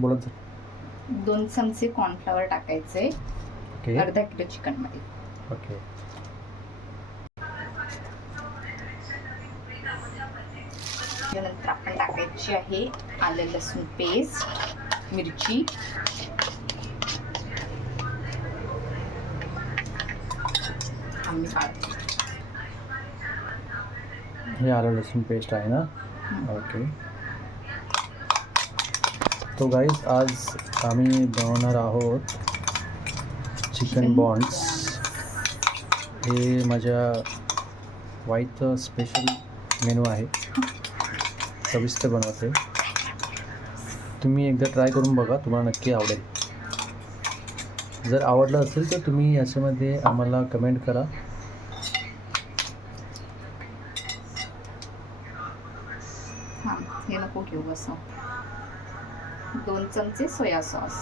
बोलत जा. 2 चमचे कॉर्नफ्लॉवर टाकायचे ओके अर्धा किलो चिकन मध्ये. ओके. त्यानंतर आपण टाकायची आहे आलं लसूण पेस्ट, मिरची, आम्ही काढतो. हे आलं लसूण पेस्ट आहे ना. ओके. तो गाईज आज आम्ही बनवणार आहोत चिकन बॉन्ड्स. हे माझ्या वाईफचं स्पेशल मेनू आहे. चविष्ट बनवते. तुम्ही एकदा ट्राय करून बघा, तुम्हाला नक्की आवडेल. जर आवडलं असेल तर तुम्ही याच्यामध्ये आम्हाला कमेंट करा. हां, हे नको घेऊ असं. 2 चमचे सोया सॉस,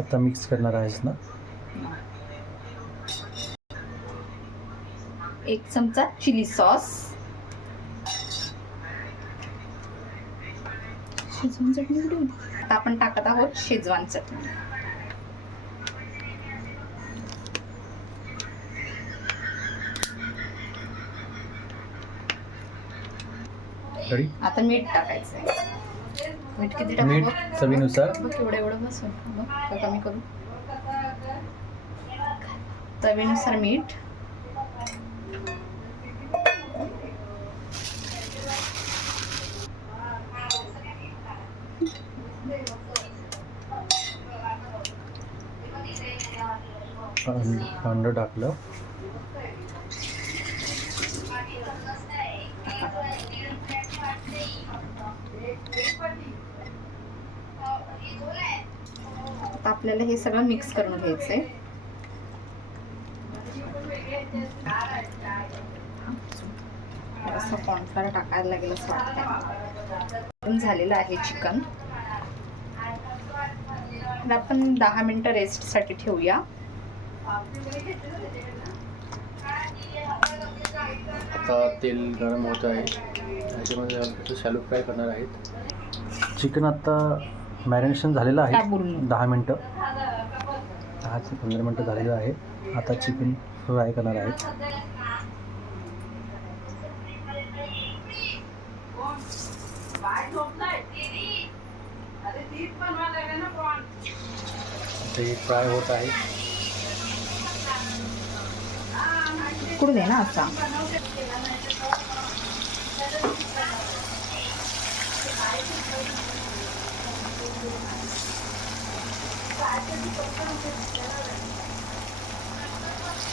आता मिक्स करणार आहेस ना. 1 चमचा चिली सॉस, शेजवान चटणी कुठे होती? आता आपण टाकत आहोत शेजवान चटणी. रेडी. आता मीठ टाकायचंय. मीठ किती मीठ टाकू? चवीनुसार. बघ एवढं बस. बघ का कमी करू? चवीनुसार मीठ. अंड टाकलं. आता आपल्याला हे सगळं मिक्स करून घ्यायचंय. असं कॉर्नफ्लॉवर टाकायला लागेल असं वाटतंय. झालेलं आहे चिकन. आपण 10 मिनिटं रेस्टसाठी ठेवूया. आता तेल गरम होत आहे. याच्यामध्ये शॅलो फ्राय करणार आहेत. चिकन आता मॅरिनेशन झालेलं आहे 10 मिनटं. 10 ते 15 मिनटं झालेलं आहे. आता चिकन फ्राय करणार आहेत. ते फ्राय होत आहे. कुठे दे ना असा.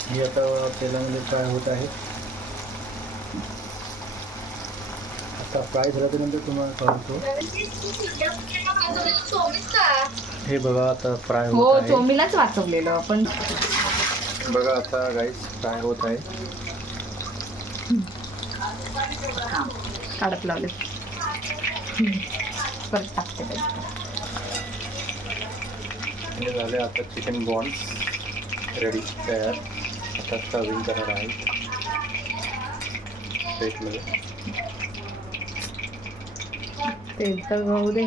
ही आता तेलामध्ये फ्राय होत आहे. आता फ्राय झाल्यानंतर तुम्हाला कळतो. हे बघा आता फ्राय हो, होत आहे. चोमीलाच वाचवलेलं पण. बघा आता गाईस फ्राय होत आहे. हां, काढत लावले. परत टाकते. हे झाले. आता चिकन बॉन्ड्स रेडी तयार. आता सर्विंग करणार आहे प्लेटमध्ये. तेल तर गळू दे.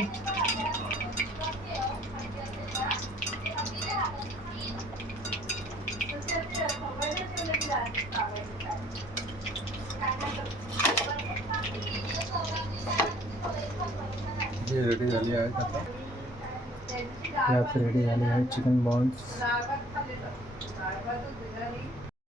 हे रेडी झाले आहेत. आता यात रेडी झाले आहेत चिकन बॉन्ड्स.